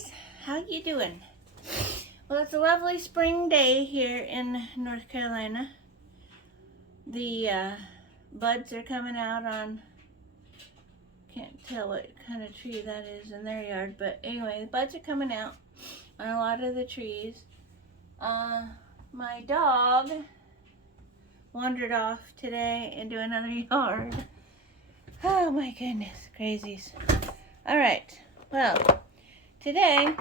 guys, how you doing? Well, it's a lovely spring day here in North Carolina. The buds are coming out on, can't tell what kind of tree that is in their yard, but anyway, the buds are coming out on a lot of the trees. My dog wandered off today into another yard. Oh my goodness, crazies. All right, well, today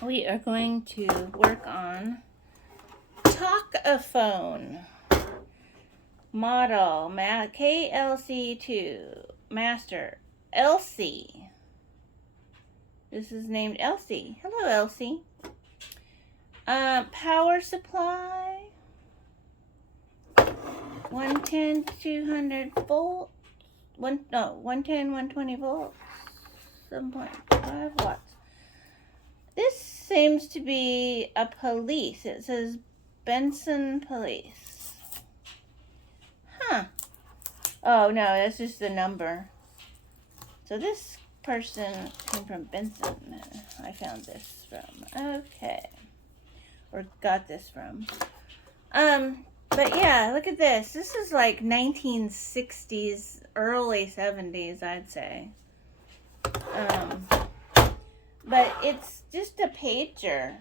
we are going to work on Talk-a-phone model KLC2 Master Elsie. This is named Elsie. Hello, Elsie. Power supply 110 200 volts. 110 120 volts. 7.5 watts. This seems to be a police. It says Benson Police. Huh. Oh, no, that's just the number. So this person came from Benson. I found this from. Okay. Or got this from. But yeah, look at this. This is like 1960s, early 70s, I'd say. But it's just a pager.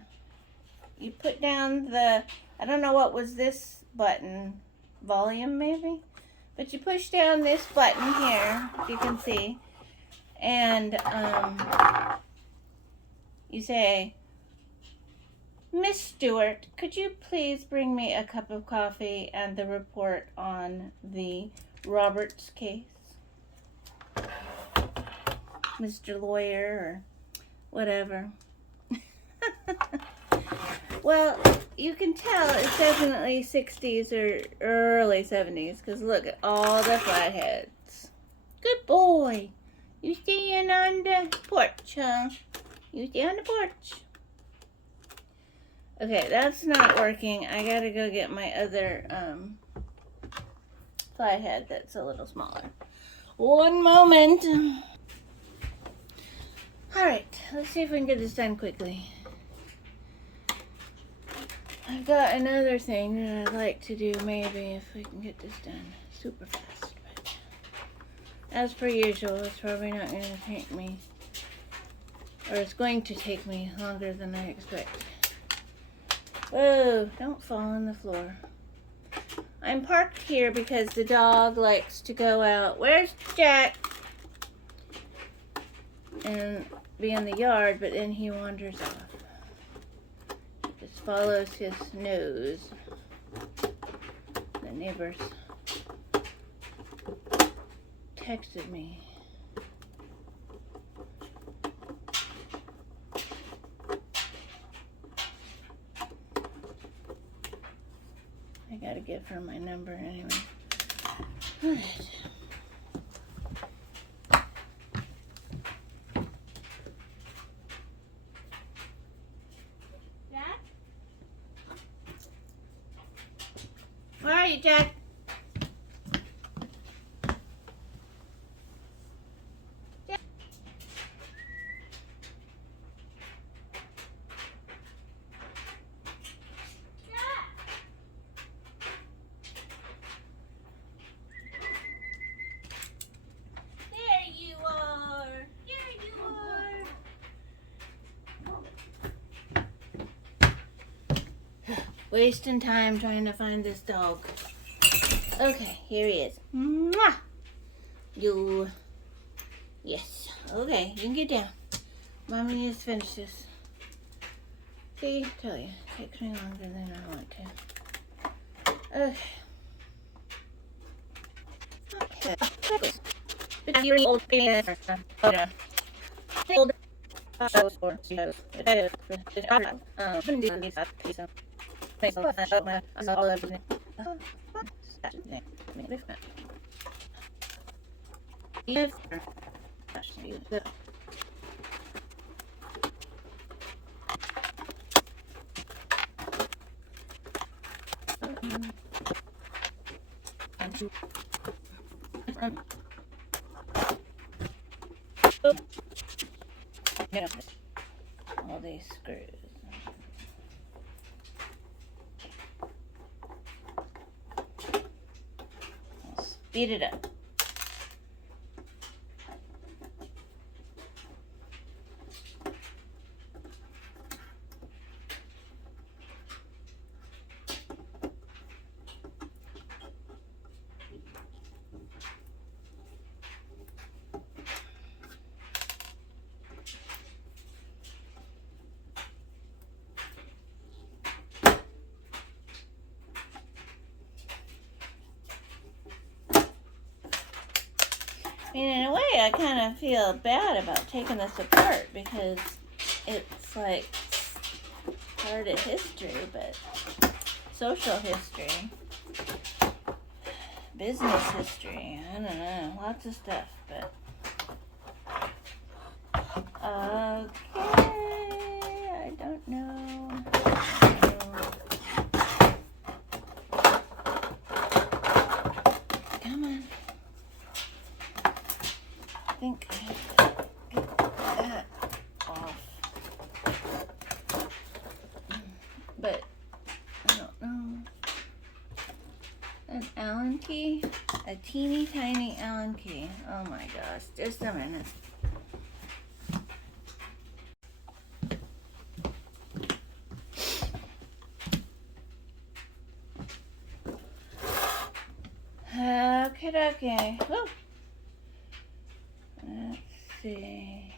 You put down the, I don't know what was this button, volume maybe? But you push down this button here, you can see, and you say, Miss Stewart, could you please bring me a cup of coffee and the report on the Roberts case? Mr. Lawyer, or whatever. Well, you can tell it's definitely 60s or early 70s, because look at all the flatheads. Good boy. You staying on the porch, huh? You stay on the porch. Okay, that's not working. I gotta go get my other flathead that's a little smaller. One moment. Alright, let's see if we can get this done quickly. I've got another thing that I'd like to do, maybe, if we can get this done super fast. But as per usual, it's probably not going to take me, or it's going to take me longer than I expect. Whoa, don't fall on the floor. I'm parked here because the dog likes to go out. Where's Jack? And be in the yard, but then he wanders off. He just follows his nose. The neighbors texted me. I gotta give her my number anyway. All right. Where are you, Jack? Jack? There you are. There you are. Wasting time trying to find this dog. Okay, here he is. Mwah! You. Yes. Okay, you can get down. Mommy needs to finish this. See, I tell you, it takes me longer than I want to. Okay. Okay. You're old all these screws. I'll speed it up. In a way, I kind of feel bad about taking this apart because it's like part of history, but social history, business history, I don't know, lots of stuff, but okay, I don't know. Come on. I think I have to get that off. But I don't know. An Allen key? A teeny tiny Allen key. Oh my gosh. Just a minute. Okay. Woo. Let's see.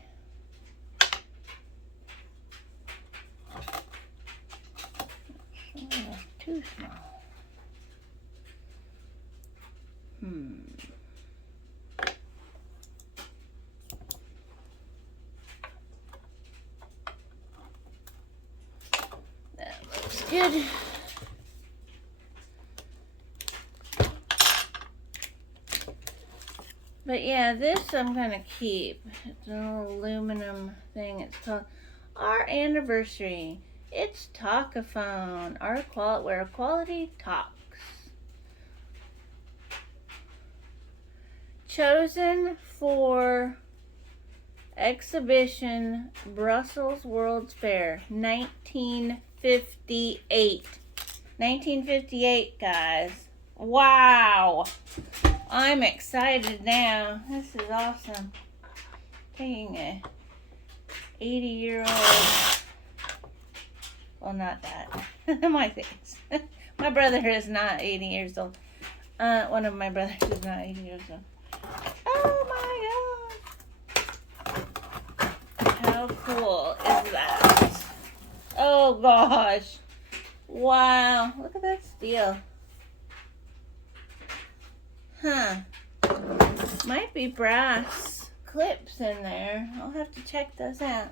Oh, too small. That looks good. But yeah, this I'm gonna keep. It's an aluminum thing. It's called Our Anniversary. It's Talkaphone. Where quality talks. Chosen for exhibition, Brussels World's Fair, 1958. 1958, guys. Wow. I'm excited now. This is awesome. Taking a 80-year-old. Well, not that. My face. My brother is not 80 years old. One of my brothers is not 80 years old. Oh my god. How cool is that? Oh gosh. Wow. Look at that steel. Huh. Might be brass clips in there. I'll have to check those out.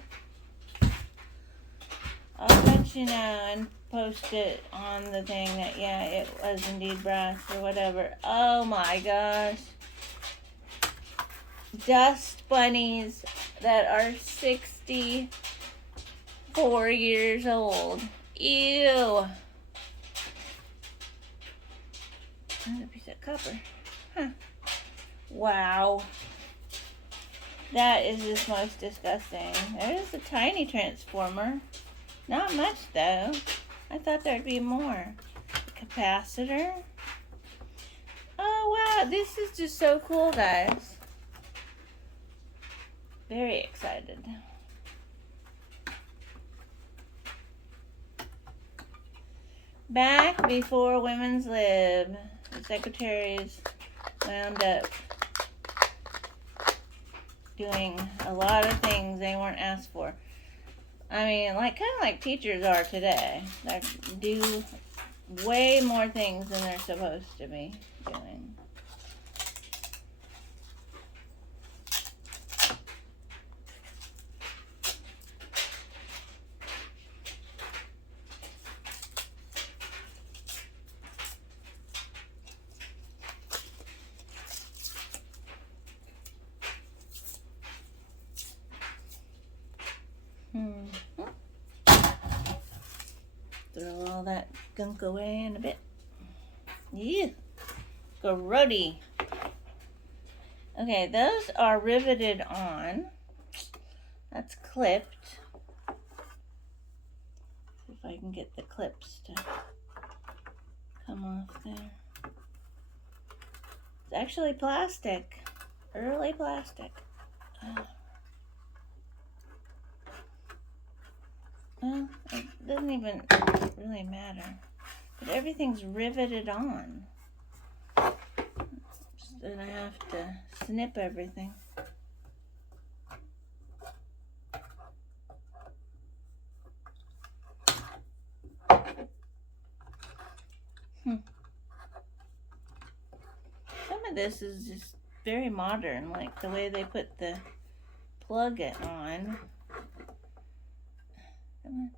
I'll let you know and post it on the thing that, yeah, it was indeed brass or whatever. Oh my gosh. Dust bunnies that are 64 years old. Ew. Another piece of copper. Huh. Wow. That is just most disgusting. There's a tiny transformer. Not much though. I thought there'd be more. Capacitor. Oh wow, this is just so cool, guys. Very excited. Back before women's lib, the secretaries wound up doing a lot of things they weren't asked for. I mean, kind of like teachers are today. They do way more things than they're supposed to be doing. Throw all that gunk away in a bit. Yeah, grody. Okay, those are riveted on. That's clipped. if I can get the clips to come off there. It's actually plastic, early plastic. Well, it doesn't even really matter. But everything's riveted on. Just then I have to snip everything. Some of this is just very modern, like the way they put the plug it on. Come on.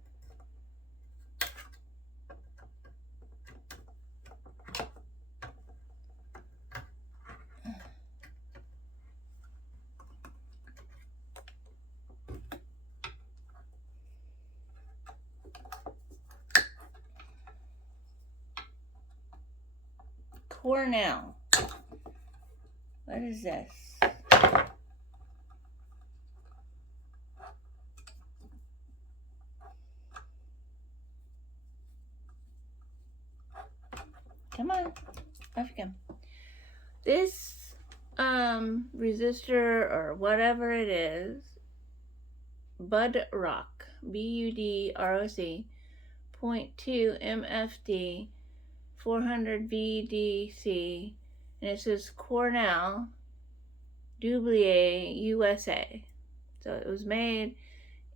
Cornell. What is this? Come on, off you come. This resistor or whatever it is, Bud Rock, BUDROC, 0.2 MFD, 400 VDC, and it says Cornell, Dublier, USA. So it was made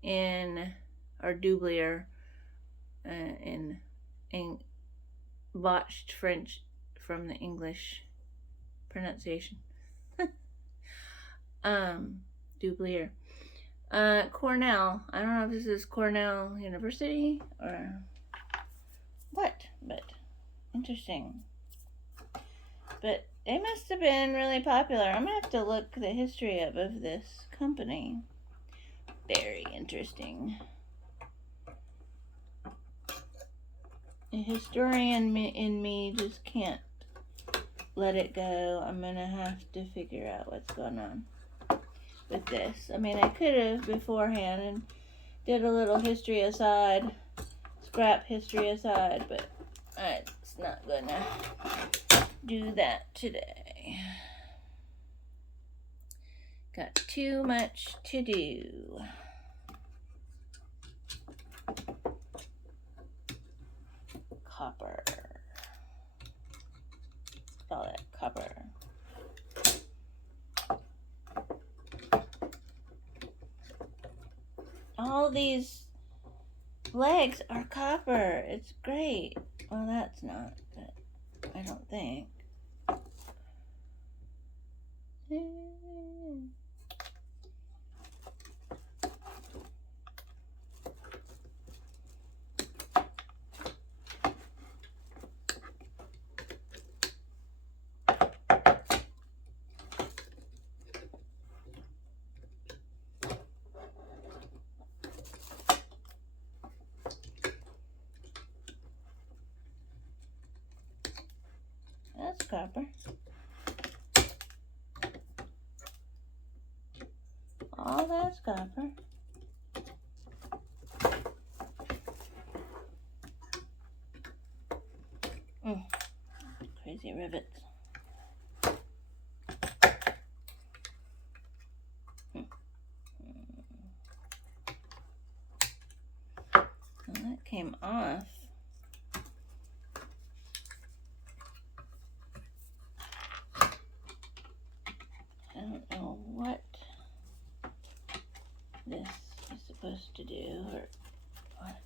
in, or Dublier, in botched French from the English pronunciation. Dublier. Cornell. I don't know if this is Cornell University or what, but interesting. But they must have been really popular. I'm gonna have to look the history of this company. Very interesting. A historian in me just can't let it go. I'm gonna have to figure out what's going on with this. I mean, I could have beforehand and did a little history aside, scrap history aside, but it's not gonna do that today. Got too much to do. Copper. All that copper. All these legs are copper. It's great. Well, that's not, but I don't think. That's copper. All that's copper. Crazy rivets. Well, that came off. I don't know what this is supposed to do or what.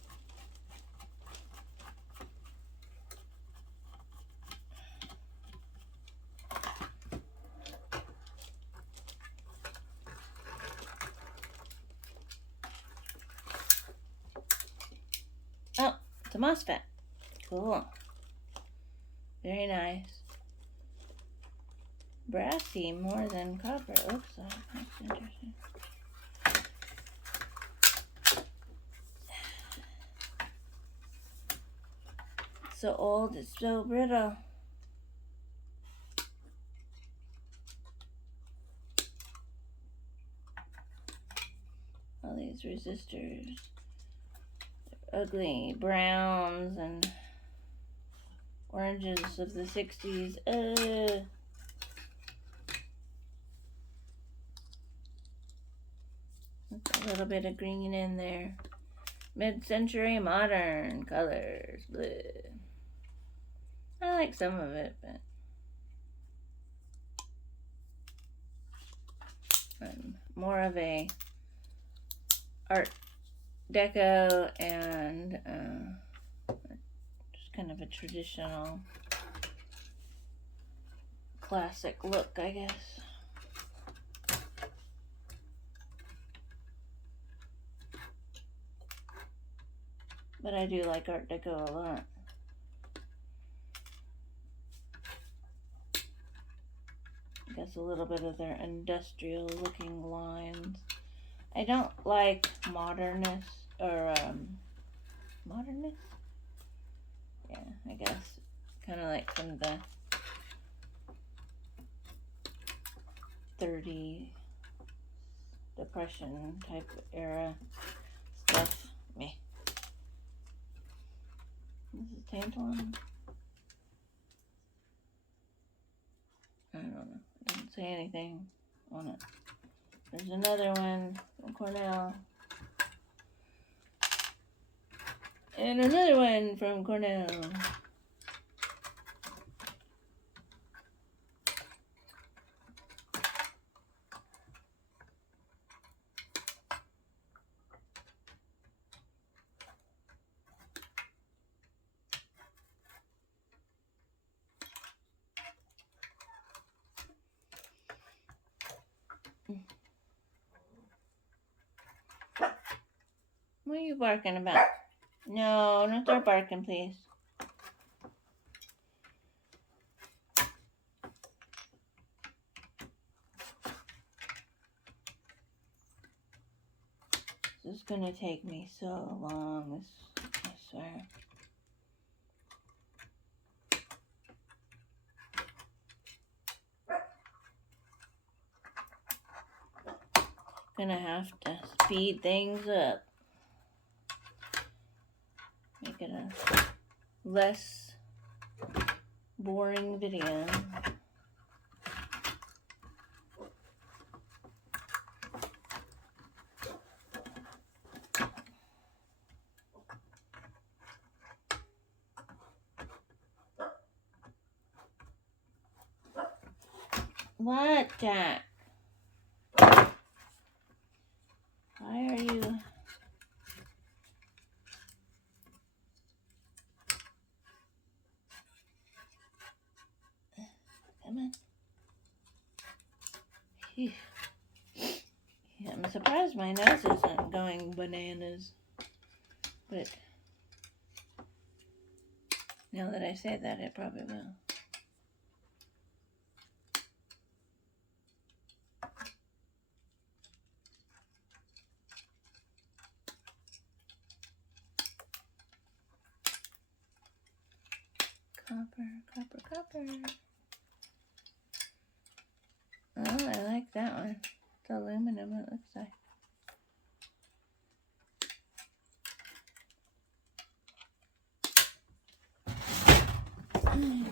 Oh, it's a MOSFET. Cool. Very nice. Brassy more than copper, it looks like. That's interesting. So old, it's so brittle. All these resistors, ugly browns and oranges of the 60s. A little bit of green in there. Mid-century modern colors. Bleh. I like some of it, but I'm more of a Art Deco and just kind of a traditional classic look, I guess. But I do like Art Deco a lot. I guess a little bit of their industrial looking lines. I don't like modernist or modernist? Yeah, I guess kind of like some of the 30 Depression type era stuff. Me. This is Tantalum. I don't know. It doesn't say anything on it. There's another one from Cornell. And another one from Cornell. What are you barking about? No, no start barking, please. This is gonna take me so long, I swear. Gonna have to speed things up. Make it a less boring video. What, Jack? Why are you... Come on. Phew. Yeah, I'm surprised my nose isn't going bananas. But now that I say that, it probably will. Copper. Oh, I like that one. It's aluminum, it looks like.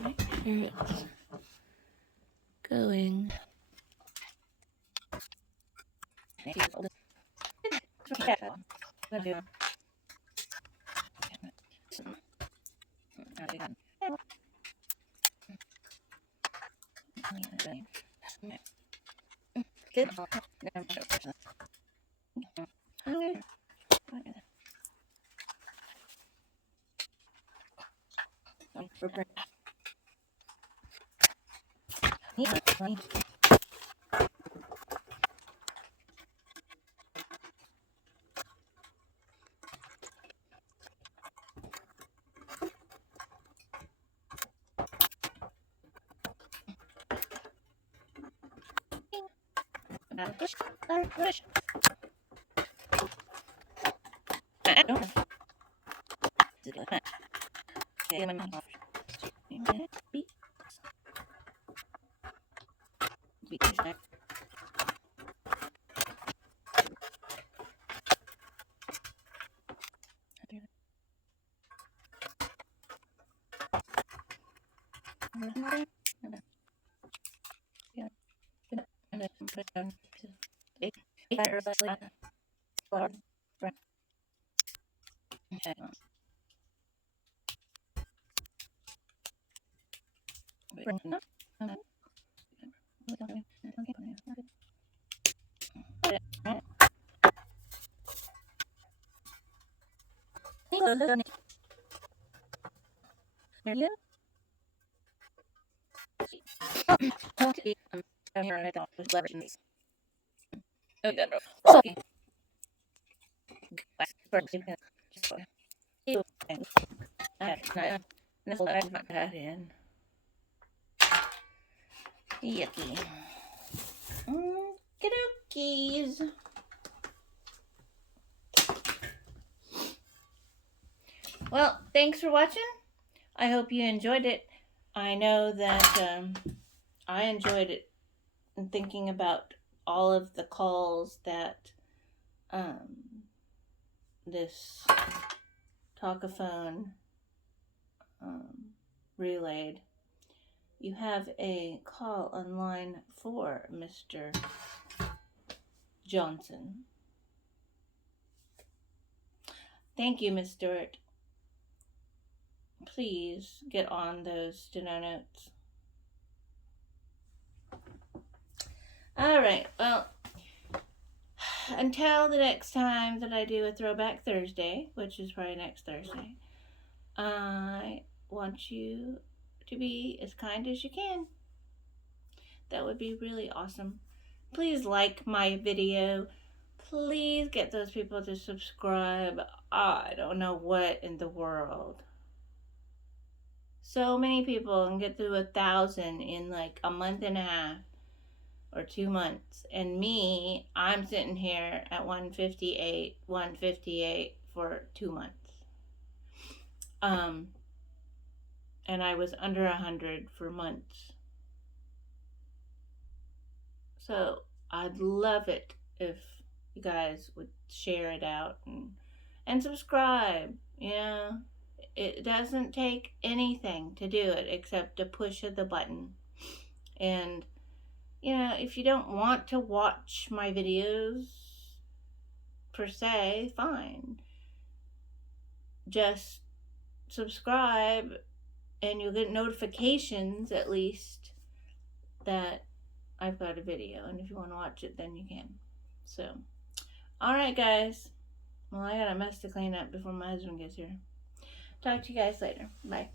Make sure it's going. Push. I don't know. Yucky. Okey-dokies. Well, thanks for watching. I hope you enjoyed it. I know that I enjoyed it and thinking about all of the calls that this talkaphone relayed. You have a call on line 4, Mr. Johnson. Thank you, Miss Stewart. Please get on those steno notes. All right, well, until the next time that I do a Throwback Thursday, which is probably next Thursday, I want you to be as kind as you can. That would be really awesome. Please like my video. Please get those people to subscribe. I don't know what in the world. So many people can get to 1,000 in like a month and a half or 2 months. And me, I'm sitting here at 158 for 2 months. And I was under 100 for months. So I'd love it if you guys would share it out and subscribe. Yeah, it doesn't take anything to do it except a push of the button. And if you don't want to watch my videos per se, fine. Just subscribe and you'll get notifications at least that I've got a video. And if you want to watch it, then you can. So, alright, guys. Well, I got a mess to clean up before my husband gets here. Talk to you guys later. Bye.